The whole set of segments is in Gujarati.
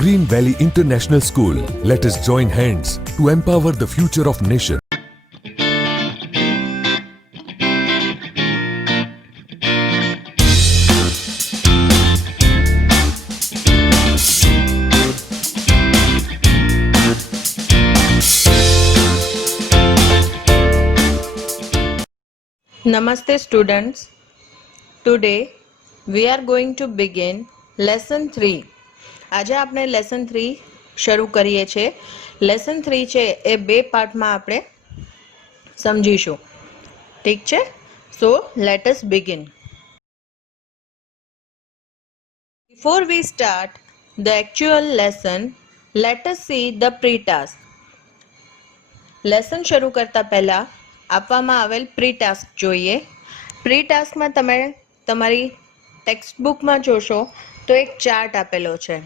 Green Valley International School. Let us join hands to empower the future of nation. Namaste students. Today we are going to begin lesson 3. આજે આપણે lesson 3 શરૂ કરીએ છીએ. lesson 3 છે એ બે પાર્ટમાં આપણે સમજીશું. ઠીક છે? So let us begin. Before we start the actual lesson, let us see the pre-task. Lesson શરૂ કરતા પહેલા આપવામાં આવેલ પ્રી ટાસ્ક જોઈએ. પ્રી ટાસ્કમાં તમે તમારી ટેક્સ્ટ બુકમાં જોશો તો એક ચાર્ટ આપેલો છે.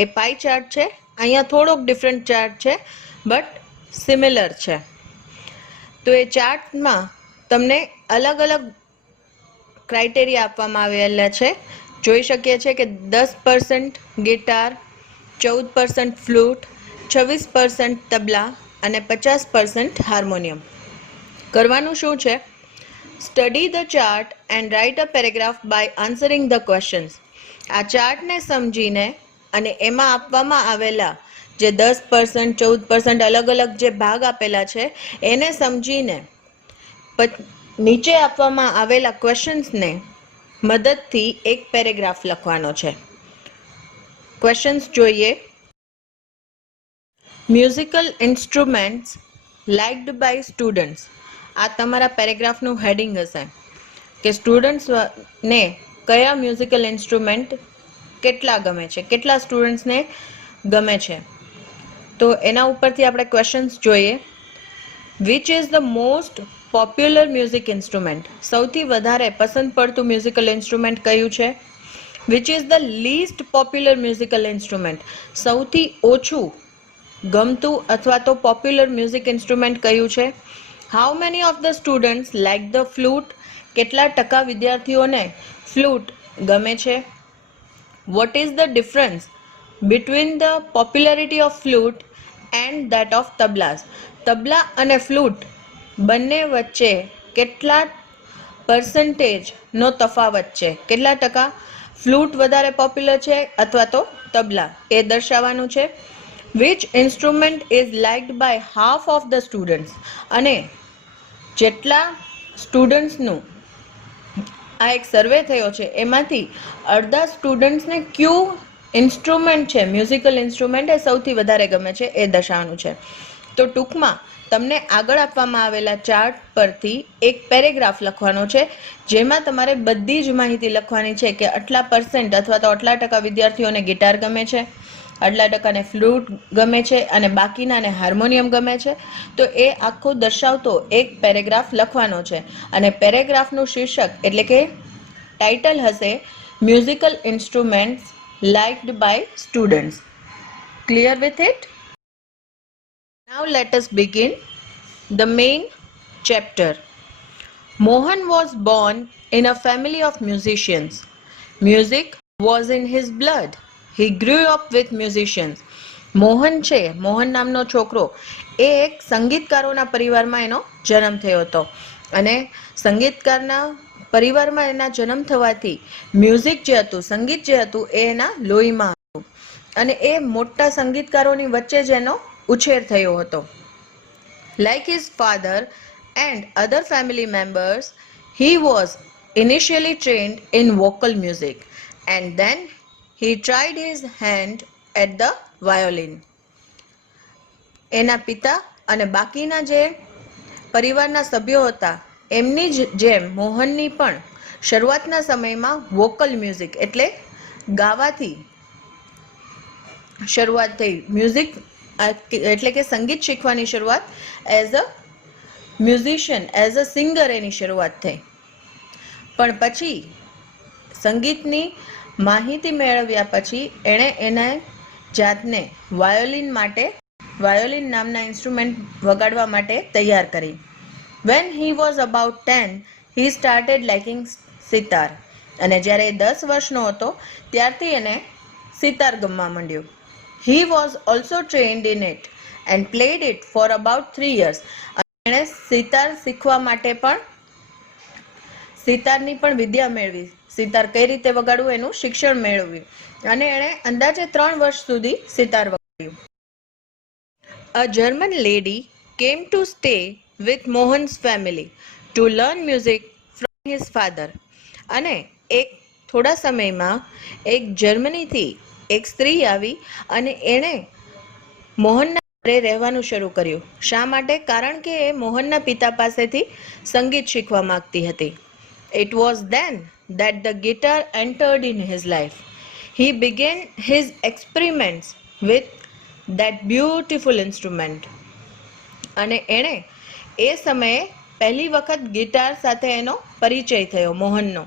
એ પાઈ ચાર્ટ છે. અહીંયા થોડોક ડિફરન્ટ ચાર્ટ છે બટ સિમિલર છે. તો એ ચાર્ટમાં તમને અલગ અલગ ક્રાઇટેરિયા આપવામાં આવેલા છે. જોઈ શકીએ છીએ કે 10% ગિટાર, 14% ફ્લૂટ, 26% તબલા અને 50% હાર્મોનિયમ. કરવાનું શું છે? Study the chart and write a paragraph by answering the questions. આ ચાર્ટને સમજીને અને એમાં આપવામાં આવેલા જે 10%, 14% અલગ અલગ જે ભાગ આપેલા છે એને સમજીને નીચે આપવામાં આવેલા ક્વેશ્ચન્સને મદદથી એક પેરેગ્રાફ લખવાનો છે. ક્વેશ્ચન્સ જોઈએ. Musical instruments liked by students. આ તમારા પેરેગ્રાફનું હેડિંગ હશે કે સ્ટુડન્ટ્સને કયા મ્યુઝિકલ ઇન્સ્ટ્રુમેન્ટ કેટલા ગમે છે, કેટલા સ્ટુડન્ટ્સને ગમે છે. તો એના ઉપરથી આપણે ક્વેશ્ચન્સ જોઈએ. Which is the most popular music instrument. સૌથી વધારે પસંદ પડતું મ્યુઝિકલ ઇન્સ્ટ્રુમેન્ટ કયું છે? Which is the list popular musical instrument. સૌથી ઓછું ગમતું અથવા તો પોપ્યુલર મ્યુઝિક ઇન્સ્ટ્રુમેન્ટ કયું છે? How many of the students like the flute. કેટલા ટકા વિદ્યાર્થીઓને ફ્લૂટ ગમે છે? What is the difference between the popularity of flute and that of tablas. Tabla અને ફ્લૂટ બંને વચ્ચે કેટલા પર્સન્ટેજનો તફાવત છે? કેટલા ટકા ફ્લૂટ વધારે પોપ્યુલર છે અથવા તો તબલા, એ દર્શાવવાનું છે. Which instrument is liked by half of the students. અને જેટલા સ્ટુડન્ટ્સનું આ એક સર્વે થયો છે એમાંથી અડધા સ્ટુડન્ટ્સને કયું ઇન્સ્ટ્રુમેન્ટ છે, મ્યુઝિકલ ઇન્સ્ટ્રુમેન્ટ એ સૌથી વધારે ગમે છે એ દર્શાવવાનું છે. તો ટૂંકમાં તમને આગળ આપવામાં આવેલા ચાર્ટ પરથી એક પેરેગ્રાફ લખવાનો છે જેમાં તમારે બધી જ માહિતી લખવાની છે કે આટલા % અથવા તો આટલા ટકા વિદ્યાર્થીઓને ગિટાર ગમે છે, આટલા ટકાને ફ્લૂટ ગમે છે અને બાકીનાને હાર્મોનિયમ ગમે છે. તો એ આખું દર્શાવતો એક પેરેગ્રાફ લખવાનો છે અને પેરેગ્રાફનું શીર્ષક એટલે કે ટાઇટલ હશે musical instruments liked by students. Clear with it? Now let us begin the main chapter. Mohan was born in a family of musicians. Music was in his blood. He grew up with musicians. Mohan છે, મોહન નામનો છોકરો, એ એક સંગીતકારોના પરિવારમાં એનો જન્મ થયો હતો અને સંગીતકારના પરિવારમાં એના જન્મ થવાથી મ્યુઝિક જે હતું, સંગીત જે હતું એ એના લોહીમાં હતું અને એ મોટા સંગીતકારોની વચ્ચે જ એનો ઉછેર થયો હતો. Like his father and other family members, he was initially trained in vocal music and then he tried his hand at the violin. એના પિતા અને બાકીના જે પરિવારના સભ્યો હતા એમની જ જેમ મોહનની પણ શરૂઆતના સમયમાં વોકલ મ્યુઝિક એટલે ગાવાથી શરૂઆત થઈ. મ્યુઝિક એટલે કે સંગીત શીખવાની શરૂઆત as a musician, as a singer એની શરૂઆત થઈ. પણ પછી સંગીતની માહિતી મેળવ્યા પછી એણે એને જાતને વાયોલિન નામના ઇન્સ્ટ્રુમેન્ટ વગાડવા માટે તૈયાર કરી. When he was about 10, he started liking sitar. અને જ્યારે 10 વર્ષનો હતો ત્યારથી એને સિતાર ગમવા માંડ્યું. He was also trained in it and played it for about 3 years. એણે સિતાર શીખવા માટે પણ સિતારની પણ વિદ્યા મેળવી, સિતાર કઈ રીતે વગાડવું એનું શિક્ષણ મેળવ્યું અને એણે અંદાજે 3 વર્ષ સુધી sitar વગાડ્યું. A German lady came to stay with Mohan's family to learn music from his father. અને એક થોડા સમયમાં એક જર્મનીથી એક સ્ત્રી આવી અને એણે મોહનના ઘરે રહેવાનું શરૂ કર્યું. શા માટે? કારણ કે એ મોહનના પિતા પાસેથી સંગીત શીખવા માંગતી હતી. It was then that the guitar entered in his life. He began his experiments with that beautiful instrument. અને એણે એ સમયે પહેલી વખત ગિટાર સાથે એનો પરિચય થયો મોહનનો.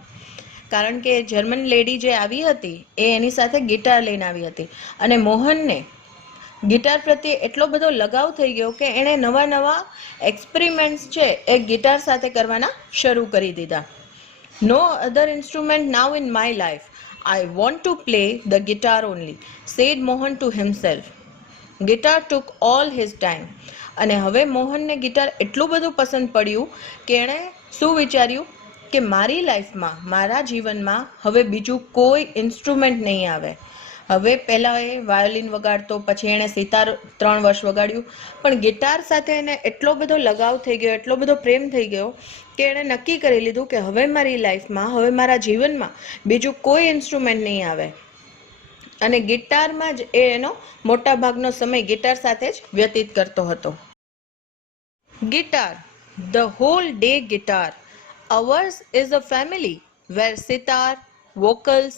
કારણ કે જર્મન લેડી જે આવી હતી એ એની સાથે ગિટાર લઈને આવી હતી અને મોહનને ગિટાર પ્રત્યે એટલો બધો લગાવ થઈ ગયો કે એણે નવા નવા એક્સપેરિમેન્ટ્સ છે એ ગિટાર સાથે કરવાના શરૂ કરી દીધા. No other instrument now in my life, I want to play the guitar only, said Mohan to himself. Guitar took all his time. અને હવે મોહનને ગિટાર એટલું બધું પસંદ પડ્યું કે એણે શું વિચાર્યું કે મારી લાઈફમાં, મારા જીવનમાં હવે બીજું કોઈ ઇન્સ્ટ્રુમેન્ટ નહીં આવે. હવે પહેલાં એ વાયોલિન વગાડતો, પછી એણે સિતાર 3 વર્ષ વગાડ્યું, પણ ગિટાર સાથે એને એટલો બધો લગાવ થઈ ગયો, એટલો બધો પ્રેમ થઈ ગયો કે એણે નક્કી કરી લીધું કે હવે મારી લાઈફમાં, હવે મારા જીવનમાં બીજું કોઈ ઇન્સ્ટ્રુમેન્ટ નહીં આવે. અને ગિટારમાં જ એ એનો મોટા ભાગનો સમય ગિટાર સાથે જ વ્યતીત કરતો હતો. Guitar, the hall day guitar. Ours is a family where sitar, vocals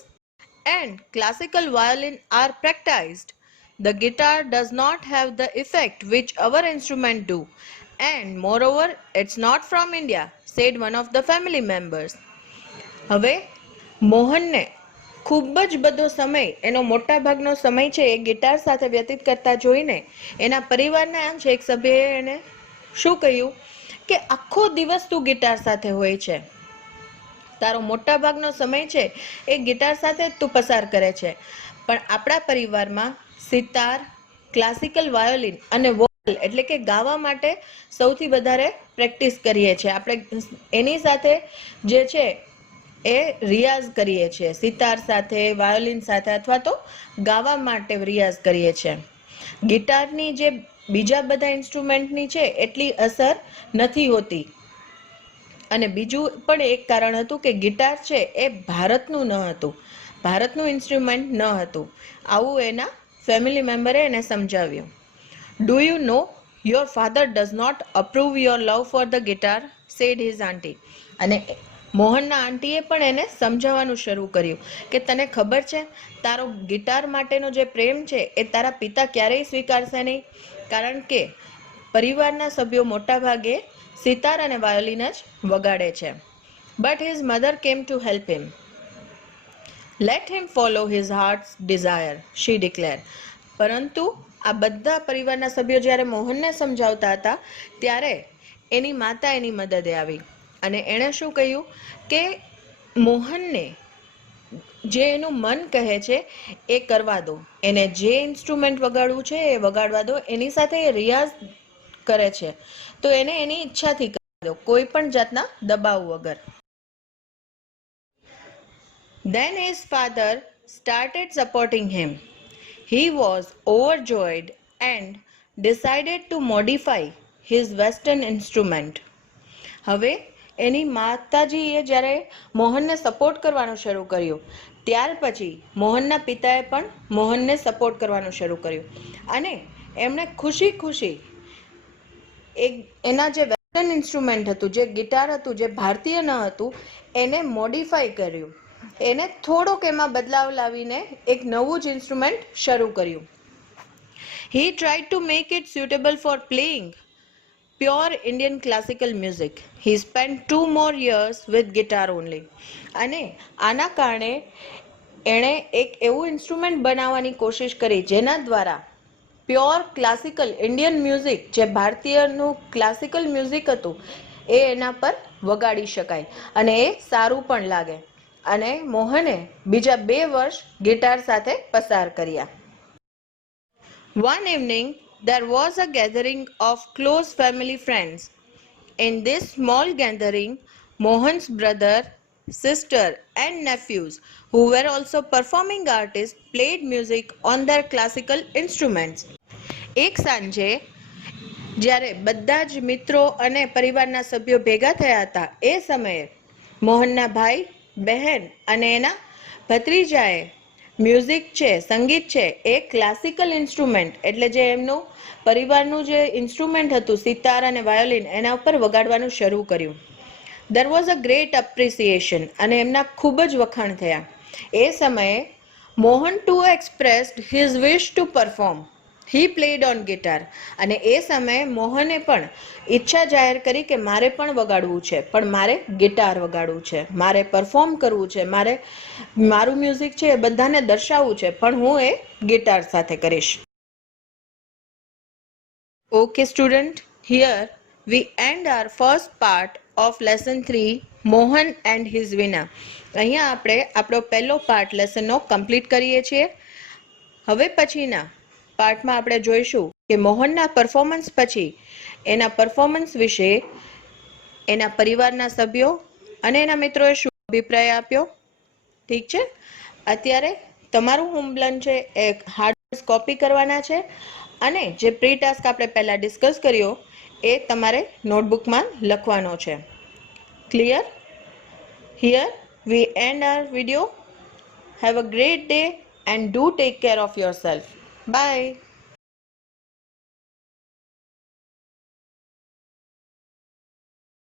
and classical violin are practiced. The guitar does not have the effect which our instruments do, and moreover, it's not from India, said one of the family members. હવે મોહનને ખૂબ જ બધો સમય, એનો મોટા ભાગનો સમય છે એ ગિટાર સાથે વ્યતીત કરતા જોઈને એના પરિવારના જ એક સભ્યએ એને શું કહ્યું કે આખો દિવસ તું ગિટાર સાથે હોય છે, તારો મોટા ભાગનો સમય છે એ ગિટાર સાથે જ તું પસાર કરે છે, પણ આપણા પરિવારમાં સિતાર, ક્લાસિકલ વાયોલિન અને વોકલ એટલે કે ગાવા માટે સૌથી વધારે પ્રેક્ટિસ કરીએ છીએ. આપણે એની સાથે જે છે એ રિયાઝ કરીએ છીએ, સિતાર સાથે, વાયોલિન સાથે, અથવા તો ગાવા માટે રિયાઝ કરીએ છીએ. ગિટારની જે બીજા બધા ઇન્સ્ટ્રુમેન્ટની છે એટલી અસર નથી હોતી. અને બીજું પણ એક કારણ હતું કે ગિટાર છે એ ભારતનું ન હતું, ભારતનું ઇન્સ્ટ્રુમેન્ટ ન હતું. આવું એના ફેમિલી મેમ્બરે એને સમજાવ્યું. Do you know your father does not approve your love for the guitar, said his aunty. અને મોહનના આંટીએ પણ એને સમજાવવાનું શરૂ કર્યું કે તને ખબર છે તારો ગિટાર માટેનો જે પ્રેમ છે એ તારા પિતા ક્યારેય સ્વીકારશે નહીં, કારણ કે પરિવારના સભ્યો મોટા ભાગે સિતાર અને વાયોલિન જ વગાડે છે. But his mother came to help him. Let him follow his heart's desire, she declare. પરંતુ આ બધા પરિવારના સભ્યો જ્યારે મોહનને સમજાવતા હતા ત્યારે એની માતા એની મદદે આવી અને એણે શું કહ્યું કે મોહનને જે એનું મન કહે છે એ કરવા દો, એને જે ઇન્સ્ટ્રુમેન્ટ વગાડવું છે એ વગાડવા દો, એની સાથે એ રિયાઝ કરે છે તો એને એની ઈચ્છાથી કરવા દો, કોઈ પણ જાતના દબાવ વગર. Then his father started supporting him. He was overjoyed and decided to modify his western instrument. હવે એની માતાજીએ જ્યારે મોહનને સપોર્ટ કરવાનું શરૂ કર્યું ત્યાર પછી મોહનના પિતાએ પણ મોહનને સપોર્ટ કરવાનું શરૂ કર્યું અને એમણે ખુશી ખુશી એના જે વેસ્ટર્ન ઇન્સ્ટ્રુમેન્ટ હતું, જે ગિટાર હતું, જે ભારતીય ન હતું, એને મોડિફાઈ કર્યું, એને થોડોક એમાં બદલાવ લાવીને એક નવું જ ઇન્સ્ટ્રુમેન્ટ શરૂ કર્યું. He tried to make it suitable for playing pure Indian classical music. He spent 2 more years with guitar only. અને આના કારણે એણે એક એવું ઇન્સ્ટ્રુમેન્ટ બનાવવાની કોશિશ કરી જેના દ્વારા પ્યોર ક્લાસિકલ ઇન્ડિયન મ્યુઝિક, જે ભારતીયનું ક્લાસિકલ મ્યુઝિક હતું એ એના પર વગાડી શકાય અને એ સારું પણ લાગે. અને મોહને બીજા 2 વર્ષ ગિટાર સાથે પસાર કર્યા. One evening, there was a gathering of close family friends. In this small gathering, Mohan's brother, sister, and nephews, who were also performing artists, played music on their classical instruments. એક સાંજે જ્યારે બધા જ મિત્રો અને પરિવારના સભ્યો ભેગા થયા હતા એ સમયે મોહનના ભાઈ, બહેન અને એના ભત્રીજાએ મ્યુઝિક છે, સંગીત છે, એ ક્લાસિકલ ઇન્સ્ટ્રુમેન્ટ એટલે જે એમનું પરિવારનું જે ઇન્સ્ટ્રુમેન્ટ હતું સિતાર અને વાયોલિન એના ઉપર વગાડવાનું શરૂ કર્યું. There was a great appreciation અને એમના ખૂબ જ વખાણ થયા. એ સમયે Mohan to expressed his wish to perform. He played on guitar અને એ સમયે મોહને પણ ઈચ્છા જાહેર કરી કે મારે પણ વગાડવું છે, પણ મારે ગિટાર વગાડવું છે, મારે પરફોર્મ કરવું છે, મારે મારું મ્યુઝિક છે એ બધાને દર્શાવવું છે, પણ હું એ ગિટાર સાથે કરીશ. Okay, student, here we end our first part of lesson 3, Mohan and his Veena. અહીંયા આપણે આપણો પહેલો પાર્ટ લેસનનો કમ્પ્લીટ કરીએ છીએ. હવે પછીના પાર્ટમાં આપણે જોઈશું કે મોહનના પરફોર્મન્સ પછી એના પરફોર્મન્સ વિશે એના પરિવારના સભ્યો અને એના મિત્રોએ શું અભિપ્રાય આપ્યો. ઠીક છે, અત્યારે તમારું હોમલર્ન છે એ હાર્ડ કોપી કરવાના છે અને જે પ્રી ટાસ્ક આપણે પહેલાં ડિસ્કસ કર્યો એ તમારે નોટબુકમાં લખવાનો છે. Clear? Here we end our video. Have a great day and do take care of yourself. Bye.